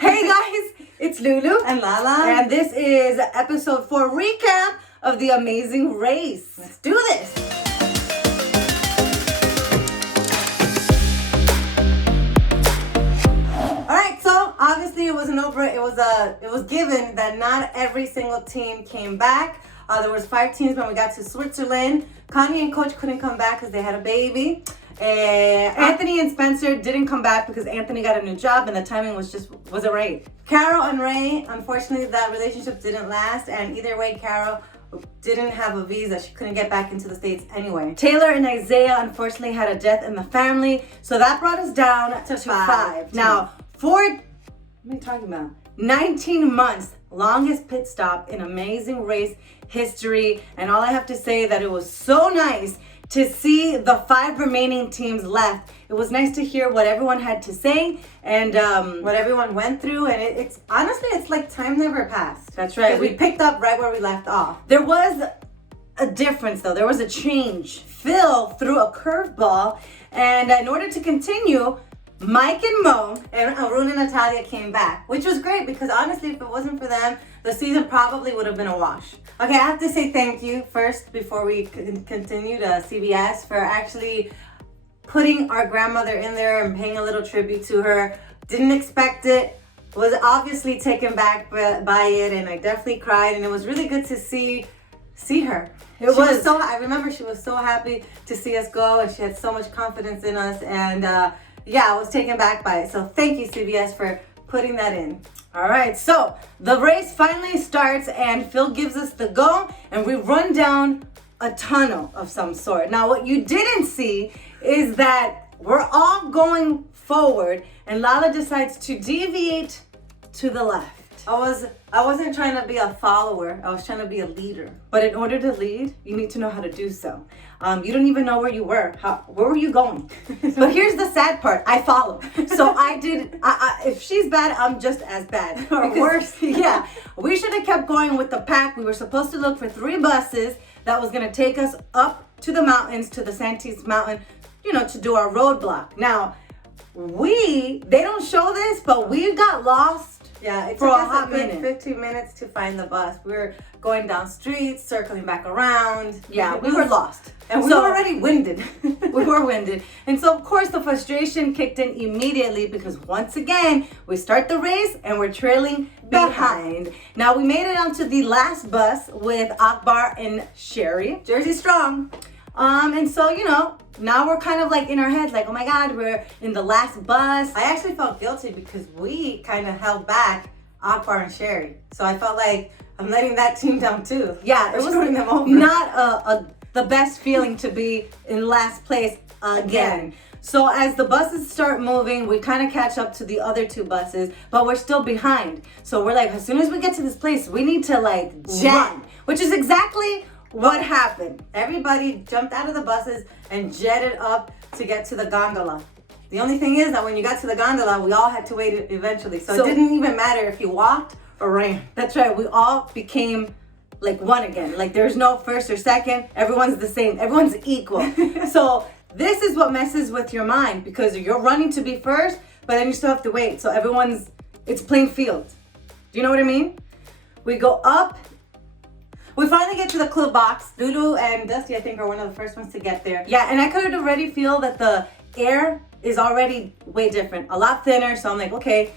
Hey guys, it's Lulu and Lala, and this is episode 4 recap of the Amazing Race. Let's do this. All right, so obviously it was given that not every single team came back. There was 5 teams when we got to Switzerland. Connie and Coach couldn't come back because they had a baby. Anthony and Spencer didn't come back because Anthony got a new job and the timing wasn't right. Carol and Ray, unfortunately, that relationship didn't last, and either way, Carol didn't have a visa. She couldn't get back into the States anyway. Taylor and Isaiah unfortunately had a death in the family, so that brought us down to 5. Now, what are you talking about? 19 months, longest pit stop in Amazing Race history, and all I have to say that it was so nice to see the 5 remaining teams left. It was nice to hear what everyone had to say and what everyone went through, and it's honestly, it's like time never passed. That's right. We picked up right where we left off. There was a difference though. There was a change. Phil threw a curveball, and in order to continue, Mike and Mo and Arun and Natalia came back, which was great because honestly, if it wasn't for them, the season probably would have been a wash. Okay, I have to say thank you first before we continue to CBS for actually putting our grandmother in there and paying a little tribute to her. Didn't expect it, was obviously taken back by it, and I definitely cried, and it was really good to see her. I remember she was so happy to see us go, and she had so much confidence in us, and yeah, I was taken back by it. So thank you, CBS, for putting that in. All right, so the race finally starts and Phil gives us the go and we run down a tunnel of some sort. Now, what you didn't see is that we're all going forward and Lala decides to deviate to the left. I wasn't trying to be a follower. I was trying to be a leader. But in order to lead, you need to know how to do so. You don't even know where you were. Where were you going? But here's the sad part. I followed. So I did. If she's bad, I'm just as bad. Or worse. Yeah. We should have kept going with the pack. We were supposed to look for 3 buses that was going to take us up to the mountains, to the Santis mountain, to do our roadblock. Now, they don't show this, but we got lost. Yeah, it took us a good 15 minutes to find the bus. We were going down streets, circling back around. Yeah, we were lost. And we were already winded. We were winded. And so, of course, the frustration kicked in immediately because once again, we start the race and we're trailing behind. Now, we made it onto the last bus with Akbar and Sherry. Jersey strong. And so, now we're kind of like in our heads, like, oh my God, we're in the last bus. I actually felt guilty because we kind of held back Akbar and Sherry. So I felt like I'm letting that team down too. Yeah, it was screwing them over. Not the best feeling to be in last place again. So as the buses start moving, we kind of catch up to the other 2 buses, but we're still behind. So we're like, as soon as we get to this place, we need to run, which is exactly what happened. Everybody jumped out of the buses and jetted up to get to the gondola. The only thing is that when you got to the gondola, we all had to wait eventually. So it didn't even matter if you walked or ran. That's right. We all became like one again. Like there's no first or second. Everyone's the same. Everyone's equal. So this is what messes with your mind because you're running to be first, but then you still have to wait. So it's playing field. Do you know what I mean? We go up. We finally get to the club box. Lulu and Dusty, I think, are one of the first ones to get there. Yeah, and I could already feel that the air is already way different, a lot thinner. So I'm like, okay,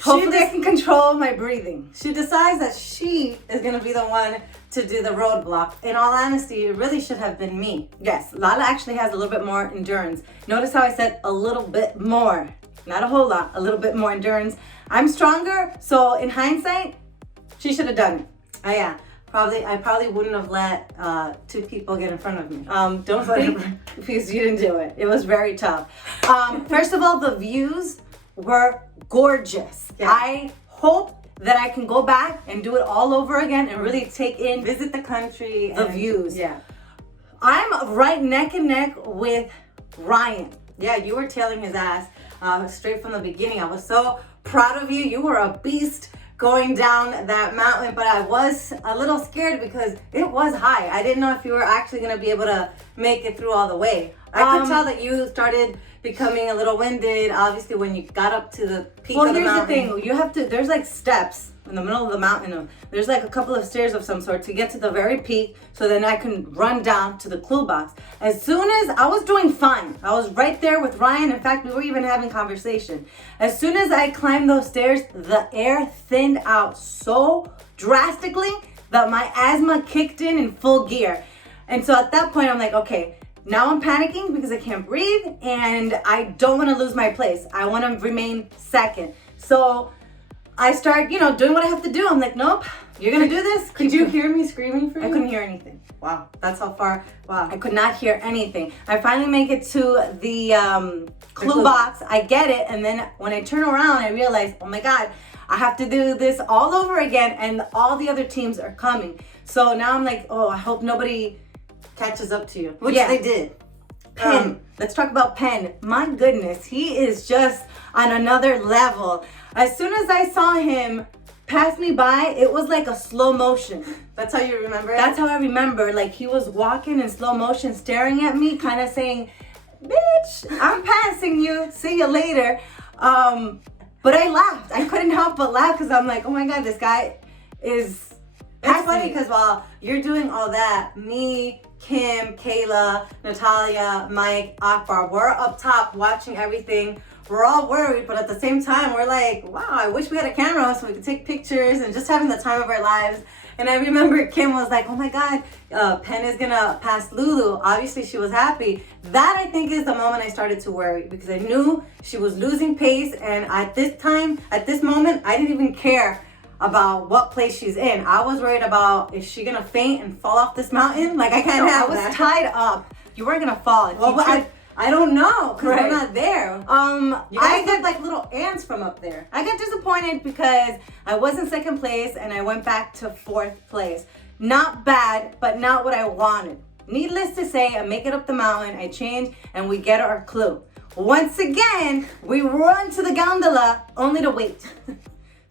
hopefully I can control my breathing. She decides that she is going to be the one to do the roadblock. In all honesty, it really should have been me. Yes, Lala actually has a little bit more endurance. Notice how I said a little bit more, not a whole lot, a little bit more endurance. I'm stronger, so in hindsight, she should have done it. Oh yeah, I probably wouldn't have let 2 people get in front of me. Don't think because you didn't do it. It was very tough. First of all, the views were gorgeous. Yeah. I hope that I can go back and do it all over again and really visit the country, the views. Yeah, I'm right neck and neck with Ryan. Yeah, you were tailing his ass straight from the beginning. I was so proud of you. You were a beast. going down that mountain, but I was a little scared because it was high. I didn't know if you were actually going to be able to make it through all the way. I could tell that you started becoming a little winded, obviously, when you got up to the peak of the mountain. Well, here's the thing. You have to, there's like steps in the middle of the mountain. There's like a couple of stairs of some sort to get to the very peak, so then I can run down to the clue box. As soon as I was doing fine, I was right there with Ryan. In fact, we were even having conversation. As soon as I climbed those stairs, the air thinned out so drastically that my asthma kicked in full gear. And so at that point, I'm like, okay, now I'm panicking because I can't breathe and I don't want to lose my place. I want to remain second. So I start, doing what I have to do. I'm like, nope, you're going to do this. Could you hear me screaming for you? I couldn't hear anything. Wow, that's how far. Wow. I could not hear anything. I finally make it to the clue box. I get it. And then when I turn around, I realize, oh my God, I have to do this all over again. And all the other teams are coming. So now I'm like, oh, I hope nobody catches up to you, which they did. Penn. Let's talk about Penn. My goodness, he is just on another level. As soon as I saw him pass me by, it was like a slow motion. That's how you remember it? That's how I remember. Like he was walking in slow motion, staring at me, kind of saying, bitch, I'm passing you. See you later. But I laughed. I couldn't help but laugh because I'm like, oh my God, this guy is It's funny because while you're doing all that, me, Kim, Kayla, Natalia, Mike, Akbar, we're up top watching everything. We're all worried, but at the same time, we're like, wow, I wish we had a camera so we could take pictures and just having the time of our lives. And I remember Kim was like, oh my God, Penn is gonna pass Lulu. Obviously, she was happy. That I think is the moment I started to worry because I knew she was losing pace. And at this moment, I didn't even care about what place she's in. I was worried about, is she gonna faint and fall off this mountain? Like I can't have that. I was tied up. You weren't gonna fall. Well, I don't know because Right. we're not there. I got like little ants from up there. I got disappointed because I was in second place and I went back to fourth place. Not bad, but not what I wanted. Needless to say, I make it up the mountain, I change, and we get our clue. Once again, we run to the gondola only to wait.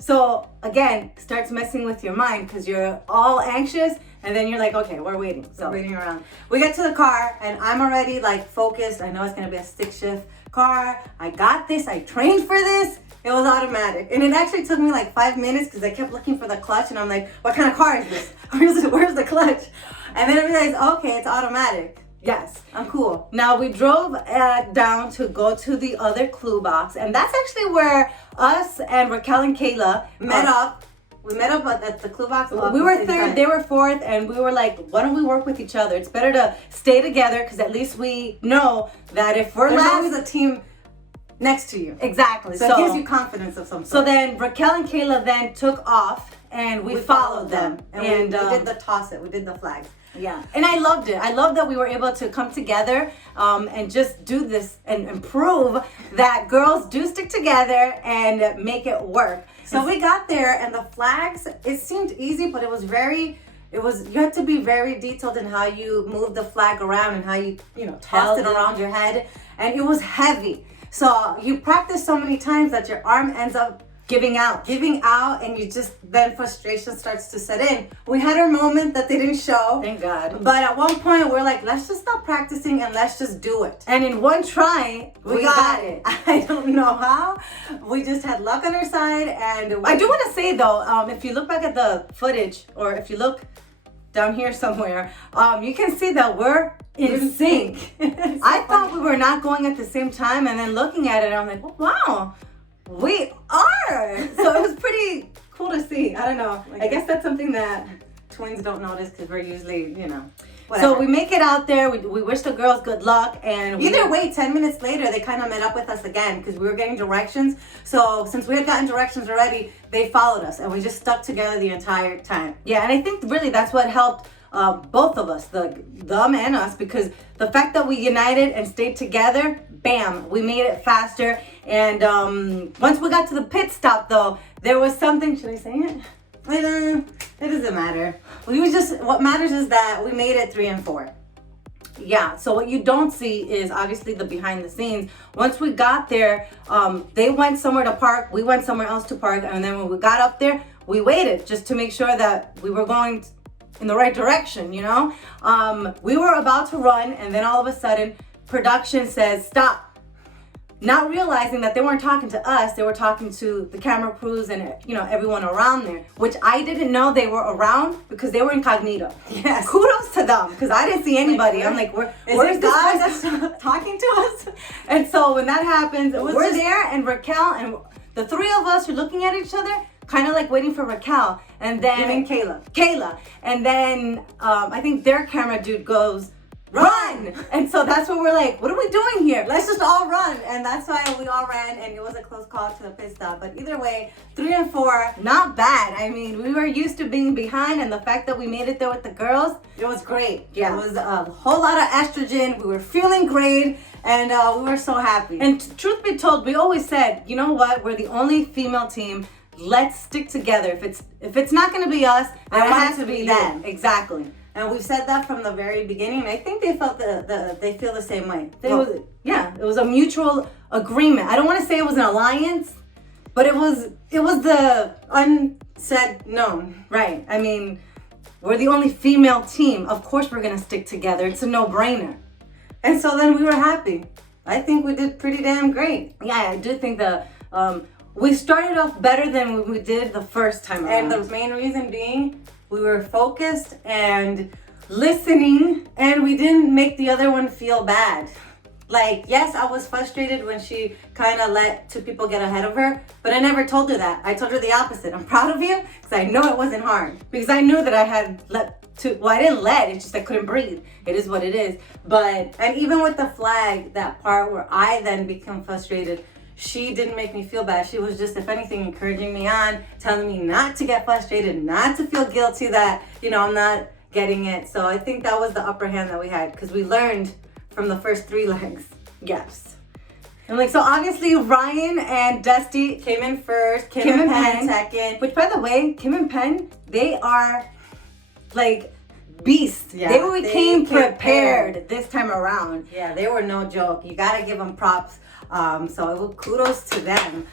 So again, starts messing with your mind because you're all anxious and then you're like, okay, we're waiting. So Waiting around. We get to the car and I'm already like focused. I know it's gonna be a stick shift car. I got this. I trained for this. It was automatic. And it actually took me like 5 minutes because I kept looking for the clutch and I'm like, what kind of car is this? Where's the clutch? And then I realized, okay, it's automatic. yes. I'm cool. Now we drove down to go to the other clue box, and that's actually where us and Raquel and Kayla Met up. We met up at the clue box. We were third, they were fourth, and we were like, why don't we work with each other? It's better to stay together because at least we know that if we're There's last, always a team next to you. exactly. So it gives you confidence of some sort. So then Raquel and Kayla then took off, and we followed them. And we did the toss it. We did the flags. Yeah, and I loved it. I love that we were able to come together and just do this and prove that girls do stick together and make it work. So we got there and the flags, it seemed easy, but you had to be very detailed in how you move the flag around and how you tossed it around your head. And it was heavy. So you practice so many times that your arm ends up giving out, and you just, then frustration starts to set in. We had our moment that they didn't show. Thank God. But at one point we're like, let's just stop practicing and let's just do it. And in one try, we got it. I don't know how. We just had luck on our side. And I do want to say though, if you look back at the footage, or if you look down here somewhere, you can see that we're in sync. I thought we were not going at the same time, and then looking at it, I'm like, oh, wow, we are. So it was pretty cool to see. I don't know. I guess that's something that twins don't notice because we're usually, whatever. So we make it out there. We wish the girls good luck. And either way, 10 minutes later, they kind of met up with us again because we were getting directions. So since we had gotten directions already, they followed us and we just stuck together the entire time. Yeah, and I think really that's what helped both of us, them and us, because the fact that we united and stayed together, bam, we made it faster. And once we got to the pit stop, though, there was something. Should I say it? It doesn't matter. What matters is that we made it 3 and 4. Yeah, so what you don't see is obviously the behind the scenes. Once we got there, they went somewhere to park, we went somewhere else to park, and then when we got up there, we waited just to make sure that we were going in the right direction, you know? We were about to run, and then all of a sudden, production says, stop. Not realizing that they weren't talking to us, they were talking to the camera crews and, you know, everyone around there, which I didn't know they were around because they were incognito. Yes. Kudos to them, because I didn't see anybody. I'm like, where's this God person? that's talking to us? And so when that happens, we're just there, and Raquel, and the three of us are looking at each other, kind of like waiting for Raquel. And then... You mean Kayla? Kayla. And then I think their camera dude goes, run! And so that's what we're like, what are we doing here? Let's just all run. And that's why we all ran, and it was a close call to the pit stop. But either way, 3 and 4. Not bad. I mean, we were used to being behind, and the fact that we made it there with the girls, it was great. Yeah. It was a whole lot of estrogen. We were feeling great, and we were so happy. and truth be told, we always said, you know what, we're the only female team. Let's stick together. If it's not going to be us, then it has to be them. Exactly. And we've said that from the very beginning. I think they felt they feel the same way. It was a mutual agreement. I don't want to say it was an alliance, but it was the unsaid known. Right. I mean, we're the only female team. Of course we're going to stick together. It's a no-brainer. And so then we were happy. I think we did pretty damn great. Yeah, I do think we started off better than we did the first time around. And the main reason being, we were focused and listening, and we didn't make the other one feel bad. Like, yes, I was frustrated when she kind of let 2 people get ahead of her, but I never told her that. I told her the opposite. I'm proud of you because I know it wasn't hard. Because I knew that I had I didn't let, it's just I couldn't breathe. It is what it is. And even with the flag, that part where I then become frustrated, she didn't make me feel bad. She was just, if anything, encouraging me on, telling me not to get frustrated, not to feel guilty that, you know, I'm not getting it. So I think that was the upper hand that we had, because we learned from the first 3 legs. Yes. And like, so obviously Ryan and Dusty came in first, Kim and Penn second. Which, by the way, Kim and Penn, they are like beasts. Yeah, they came prepared this time around. Yeah, they were no joke. You gotta give them props. So kudos to them.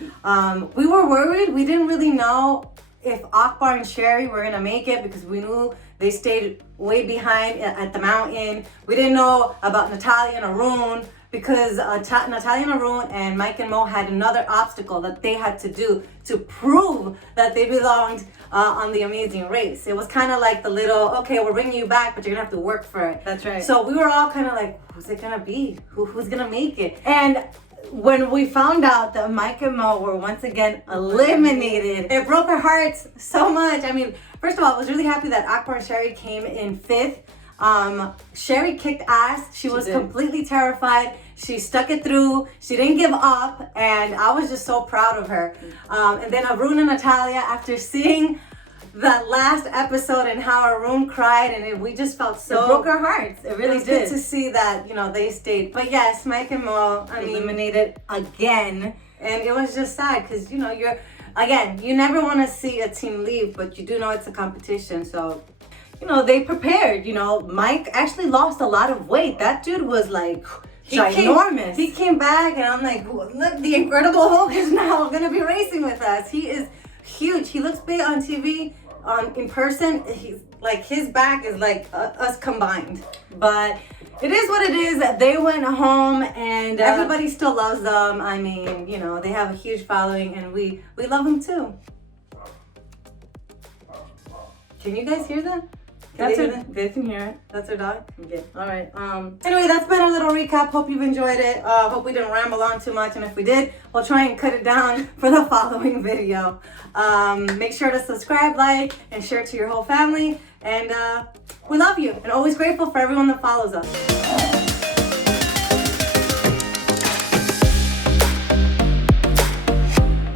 We were worried. We didn't really know if Akbar and Sherry were gonna make it because we knew they stayed way behind at the mountain. We didn't know about Natalia and Arun because Natalia and Arun and Mike and Mo had another obstacle that they had to do to prove that they belonged on the Amazing Race. It was kind of like the little, okay, we're bringing you back, but you're gonna have to work for it. That's right. So we were all kind of like, who's it gonna be? Who's gonna make it? And when we found out that Mike and Mo were once again eliminated, it broke our hearts so much. I mean, first of all, I was really happy that Akbar and Sherry came in 5th. Sherry kicked ass. She was completely terrified. She stuck it through. She didn't give up, and I was just so proud of her. And then Arun and Natalia, after seeing that last episode and how Arun cried, and we just felt so... It broke our hearts. It really did. It was good to see that, you know, they stayed. But yes, Mike and Mo, eliminated again. And it was just sad because, you know, you never want to see a team leave, but you do know it's a competition, so... You know, they prepared. You know, Mike actually lost a lot of weight. That dude was like... ginormous. He came back, and I'm like, look, the Incredible Hulk is now going to be racing with us. He is huge. He looks big on TV. In person, he's like, his back is like us combined. But it is what it is. They went home, and everybody still loves them. I mean, you know, they have a huge following, and we love them too. Can you guys hear that? They can hear it. That's our dog? Okay. All right. Anyway, that's been our little recap. Hope you've enjoyed it. Hope we didn't ramble on too much. And if we did, we'll try and cut it down for the following video. Make sure to subscribe, like, and share it to your whole family. And we love you. And always grateful for everyone that follows us.